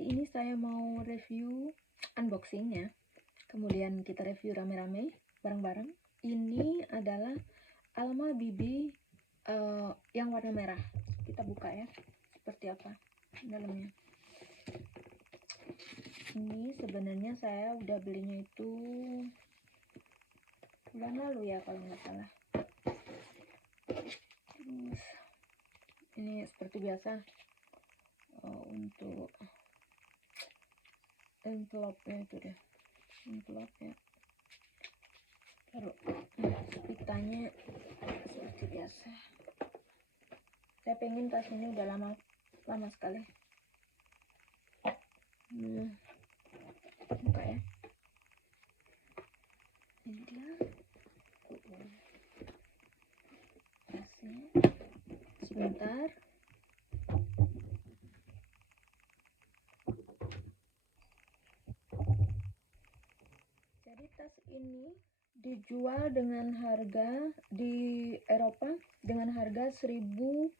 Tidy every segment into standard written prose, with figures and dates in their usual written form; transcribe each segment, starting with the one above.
Hari ini saya mau review unboxing ya. Kemudian kita review rame-rame bareng-bareng. Ini adalah Alma BB yang warna merah. Kita buka ya. Seperti apa dalamnya. Ini sebenarnya saya udah belinya itu bulan lalu ya kalau nggak salah. Terus ini seperti biasa untuk envelope-nya itu deh, envelope-nya taruh pitanya seperti biasa. Saya pengen tas ini udah lama sekali. Buka ya. Ini dia tasnya. Sebentar. Jadi tas ini dijual dengan harga di Eropa dengan harga 1.270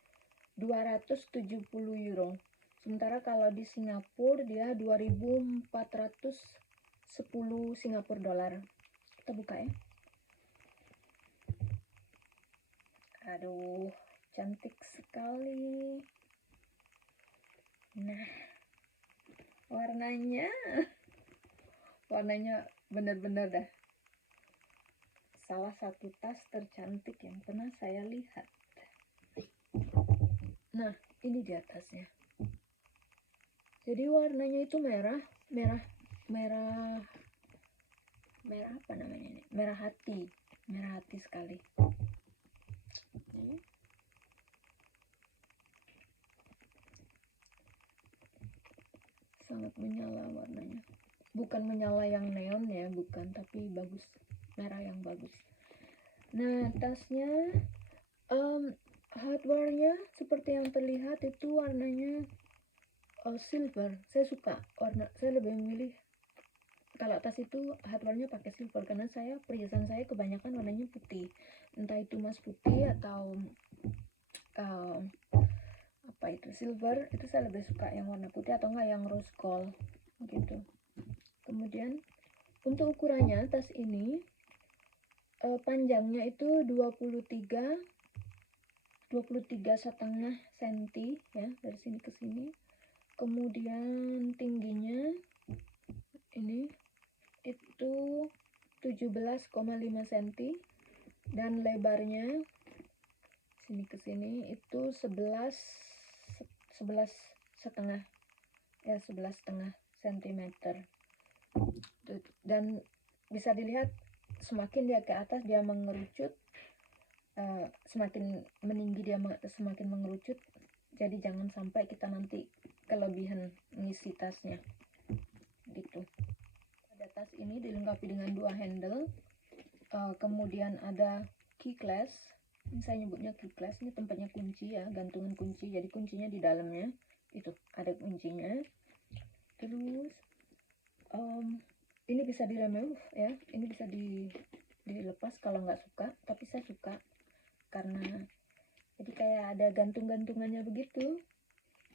euro. Sementara kalau di Singapura dia 2.410 Singapura dolar. Kita buka ya. Aduh, cantik sekali. Nah, warnanya bener-bener dah salah satu tas tercantik yang pernah saya lihat. Nah, ini di atasnya. Jadi warnanya itu merah apa namanya ini? Merah hati sekali. Sangat menyala warnanya. Bukan menyala yang neon ya, bukan, tapi bagus, merah yang bagus. Nah, tasnya hardware-nya seperti yang terlihat itu warnanya silver. Saya suka saya lebih memilih kalau tas itu hardware-nya pakai silver karena perhiasan saya kebanyakan warnanya putih, entah itu emas putih atau apa itu silver. Itu saya lebih suka yang warna putih atau enggak yang rose gold gitu. Kemudian untuk ukurannya tas ini panjangnya itu 23,5 cm ya, dari sini ke sini. Kemudian tingginya ini itu 17,5 cm dan lebarnya sini ke sini itu 11,5 cm. Dan bisa dilihat semakin dia ke atas dia mengerucut, semakin meninggi dia semakin mengerucut. Jadi jangan sampai kita nanti kelebihan ngisi tasnya gitu. Pada tas ini dilengkapi dengan 2 handle, kemudian ada key glass. Ini saya nyebutnya key glass, ini tempatnya kunci ya, gantungan kunci. Jadi kuncinya di dalamnya itu ada kuncinya. Terus ini bisa di remove ya, ini bisa dilepas kalau nggak suka, tapi saya suka karena jadi kayak ada gantung-gantungannya begitu.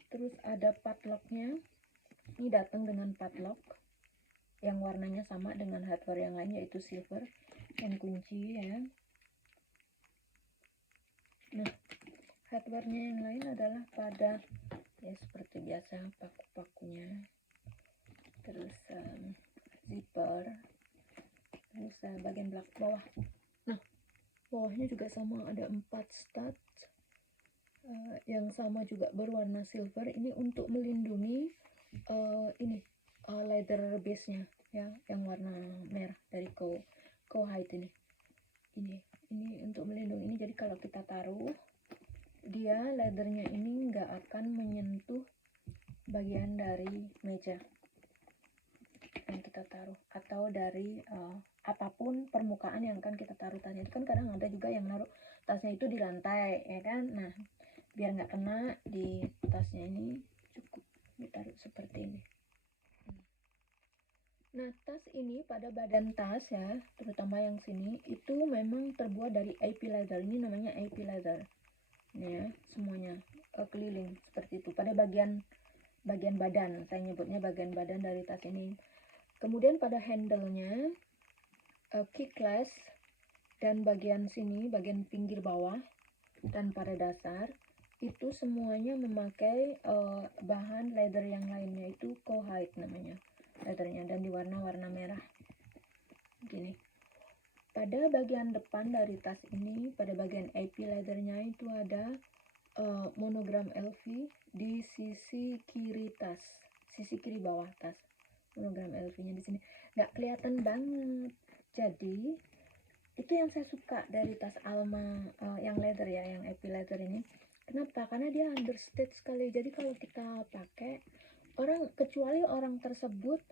Terus ada padlocknya, ini datang dengan padlock yang warnanya sama dengan hardware yang lain yaitu silver, dan kunci ya. Nah, hardware-nya yang lain adalah pada ya seperti biasa paku-pakunya, terus zipper, terus bagian bawah. Nah, bawahnya juga sama, ada 4 stud yang sama juga berwarna silver. Ini untuk melindungi leather base-nya ya, yang warna merah dari Kowhide ini untuk melindungi ini. Jadi kalau kita taruh, dia leathernya ini nggak akan menyentuh bagian dari meja yang kita taruh atau dari apapun permukaan yang akan kita taruh tasnya. Itu kan kadang ada juga yang naruh tasnya itu di lantai ya kan. Nah, biar nggak kena di tasnya ini, cukup ditaruh seperti ini. Nah, tas ini pada badan tas ya, terutama yang sini itu memang terbuat dari AP leather. Ini namanya AP leather. Ini ya, semuanya keliling seperti itu. Pada bagian bagian badan, saya nyebutnya bagian badan dari tas ini. Kemudian pada handle-nya, keyclass, dan bagian sini, bagian pinggir bawah, dan pada dasar, itu semuanya memakai bahan leather yang lainnya, itu Kowhide namanya leathernya, dan di warna-warna merah. Gini. Pada bagian depan dari tas ini, pada bagian AP leathernya itu ada monogram LV di sisi kiri tas, sisi kiri bawah tas. Monogram LV-nya di sini nggak kelihatan banget. Jadi itu yang saya suka dari tas Alma yang leather ya, yang AP leather ini. Kenapa? Karena dia understated sekali. Jadi kalau kita pakai, kecuali orang tersebut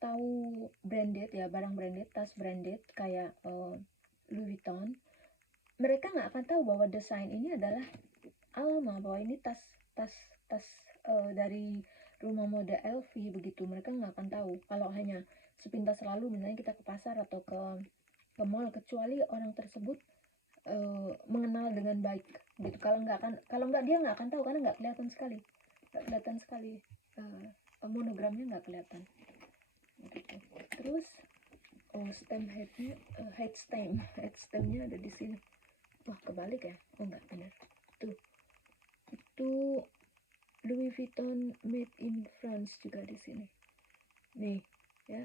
tahu branded ya, barang branded, tas branded kayak Louis Vuitton, mereka nggak akan tahu bahwa desain ini adalah Alma, bahwa ini tas dari rumah mode LV begitu. Mereka nggak akan tahu kalau hanya sepintas lalu misalnya kita ke pasar atau ke mall, kecuali orang tersebut mengenal dengan baik gitu. Kalau nggak dia nggak akan tahu, karena nggak kelihatan sekali monogramnya, nggak kelihatan gitu. Terus stem head stemnya ada di sini. Wah, kebalik ya? Oh, nggak benar. Tuh, itu Louis Vuitton made in France juga di sini. Nih, ya,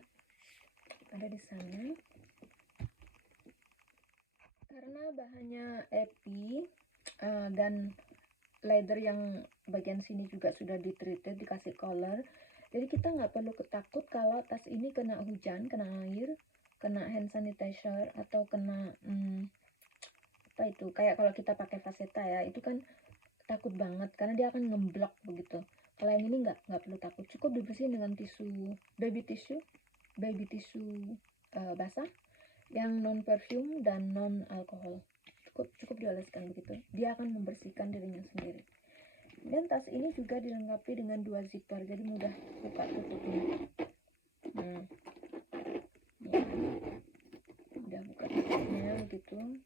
ada di sana. Karena bahannya epi dan leather yang bagian sini juga sudah ditreated, dikasih color, jadi kita nggak perlu takut kalau tas ini kena hujan, kena air, kena hand sanitizer, atau kena apa itu, kayak kalau kita pakai Vachetta ya, itu kan takut banget karena dia akan ngeblok begitu. Kalau yang ini nggak perlu takut, cukup dibersihin dengan baby tissue basah yang non perfume dan non alkohol. Cukup dioleskan begitu, dia akan membersihkan dirinya sendiri. Dan tas ini juga dilengkapi dengan 2 zipper, jadi mudah buka tutupnya. Ya, mudah buka tutupnya gitu.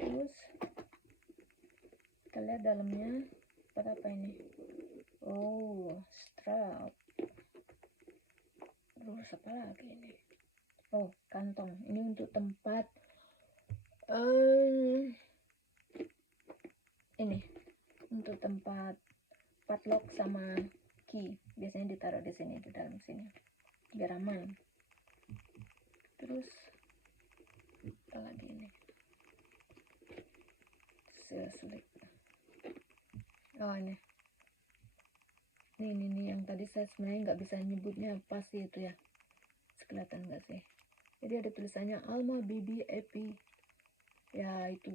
Terus kita lihat dalamnya pada apa ini. Oh, strap. Terus apa lagi ini? Oh, kantong. Ini untuk tempat ini untuk tempat padlock sama key, biasanya ditaruh di sini, di dalam sini, biar aman. Terus apa lagi ini? Slip. Oh, ini yang tadi saya sebenarnya nggak bisa nyebutnya apa sih itu ya, kelihatan nggak sih? Jadi ada tulisannya Alma BB Epi, ya itu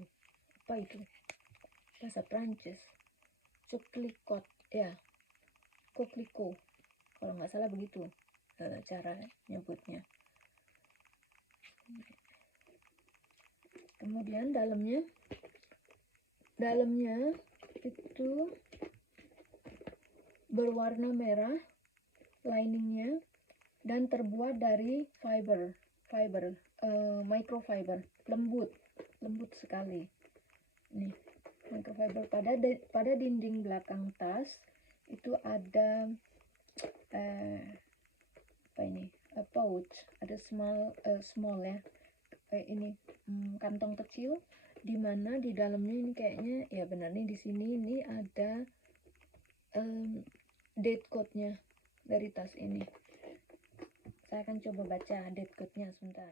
apa itu, bahasa Prancis, Coquelicot ya, Coquelicot kalau nggak salah begitu cara nyebutnya. Kemudian dalamnya itu berwarna merah liningnya, dan terbuat dari microfiber, lembut sekali. Nih, microfiber. Pada dinding belakang tas itu ada apa ini, pouch, ada small ya, ini kantong kecil, dimana di dalamnya ini kayaknya ya benar nih, di sini ini ada date code-nya dari tas ini. Saya akan coba baca date code-nya sebentar.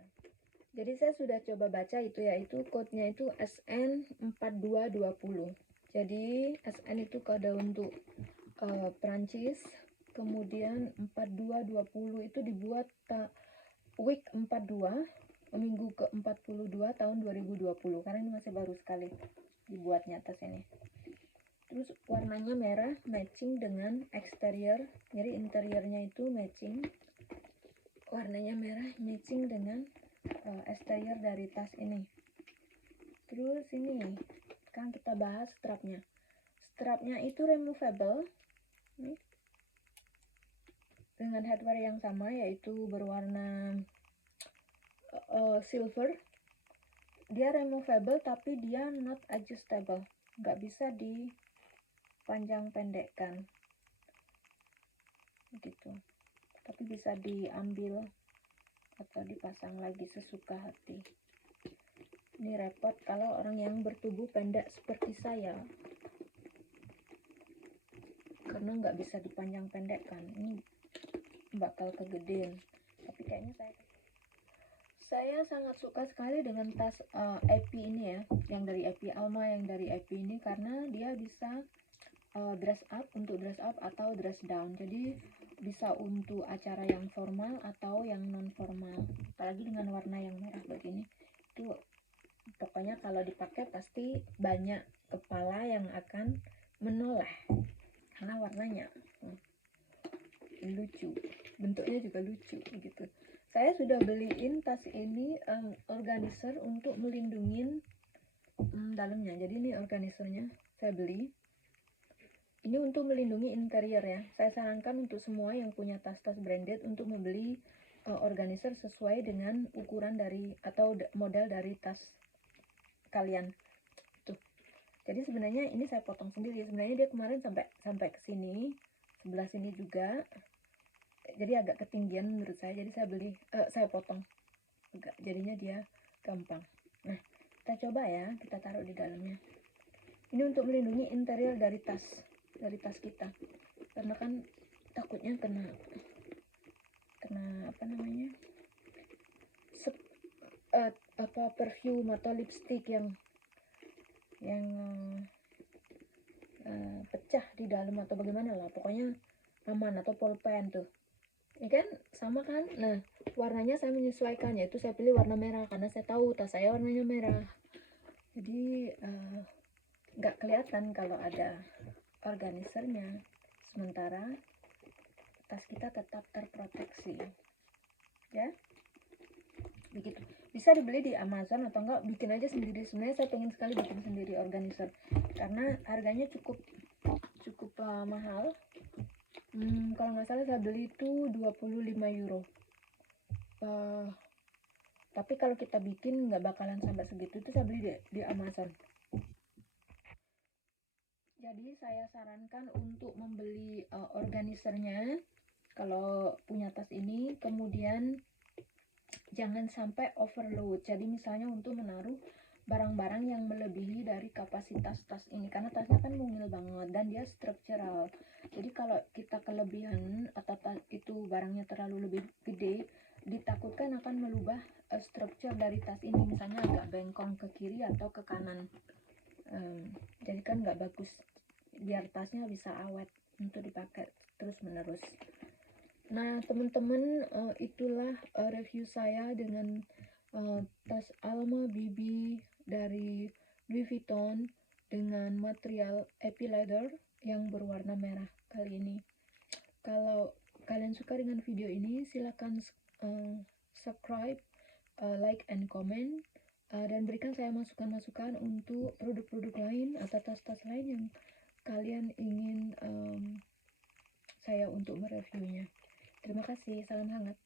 Jadi saya sudah coba baca itu, yaitu code-nya itu SN4220. Jadi SN itu kode untuk Prancis, kemudian 4220 itu dibuat week 42, minggu ke-42 tahun 2020, karena ini masih baru sekali dibuatnya tas ini. Terus warnanya merah, matching dengan eksterior, jadi interiornya itu matching, warnanya merah matching dengan eksterior dari tas ini. Terus ini, sekarang kita bahas strapnya itu removable nih, dengan hardware yang sama, yaitu berwarna silver. Dia removable tapi dia not adjustable, nggak bisa panjang pendekkan gitu, tapi bisa diambil atau dipasang lagi sesuka hati. Ini repot kalau orang yang bertubuh pendek seperti saya, karena nggak bisa dipanjang pendekkan, ini bakal kegedean. Tapi kayaknya saya sangat suka sekali dengan tas Epi ini ya, yang dari Epi Alma, yang dari Epi ini, karena dia bisa dress up, untuk dress up atau dress down, jadi bisa untuk acara yang formal atau yang non formal. Apalagi dengan warna yang merah begini, itu pokoknya kalau dipakai pasti banyak kepala yang akan menoleh karena warnanya lucu, bentuknya juga lucu gitu. Saya sudah beliin tas ini organizer untuk melindungi dalamnya. Jadi ini organizernya saya beli. Ini untuk melindungi interior ya. Saya sarankan untuk semua yang punya tas-tas branded untuk membeli organizer sesuai dengan ukuran dari atau model dari tas kalian. Tuh. Jadi sebenarnya ini saya potong sendiri. Sebenarnya dia kemarin sampai ke sini, sebelah sini juga. Jadi agak ketinggian menurut saya. Jadi saya potong. Agak jadinya dia gampang. Nah, kita coba ya, kita taruh di dalamnya. Ini untuk melindungi interior dari tas kita, karena kan takutnya kena apa namanya, perfume atau lipstick yang pecah di dalam atau bagaimana lah, pokoknya aman, atau pulpen tuh ya kan, sama kan. Nah, warnanya saya menyesuaikan, yaitu saya pilih warna merah karena saya tahu tas saya warnanya merah, jadi nggak kelihatan kalau ada organizernya, sementara tas kita tetap terproteksi ya, begitu. Bisa dibeli di Amazon atau enggak bikin aja sendiri. Sebenarnya saya pengen sekali bikin sendiri organizer karena harganya cukup mahal. Kalau nggak salah saya beli itu 25 euro. Tapi kalau kita bikin nggak bakalan sampai segitu, itu saya beli di Amazon. Jadi saya sarankan untuk membeli organizernya kalau punya tas ini, kemudian jangan sampai overload. Jadi misalnya untuk menaruh barang-barang yang melebihi dari kapasitas tas ini, karena tasnya kan mungil banget dan dia structural. Jadi kalau kita kelebihan atau itu barangnya terlalu lebih gede, ditakutkan akan merubah struktur dari tas ini, misalnya agak bengkong ke kiri atau ke kanan. Jadi kan nggak bagus, biar tasnya bisa awet untuk dipakai terus menerus. Nah teman-teman, itulah review saya dengan tas Alma BB dari Louis Vuitton dengan material Epi Leather yang berwarna merah kali ini. Kalau kalian suka dengan video ini, silakan subscribe, like and comment, dan berikan saya masukan-masukan untuk produk-produk lain atau tas-tas lain yang kalian ingin saya untuk mereviewnya. Terima kasih, salam hangat.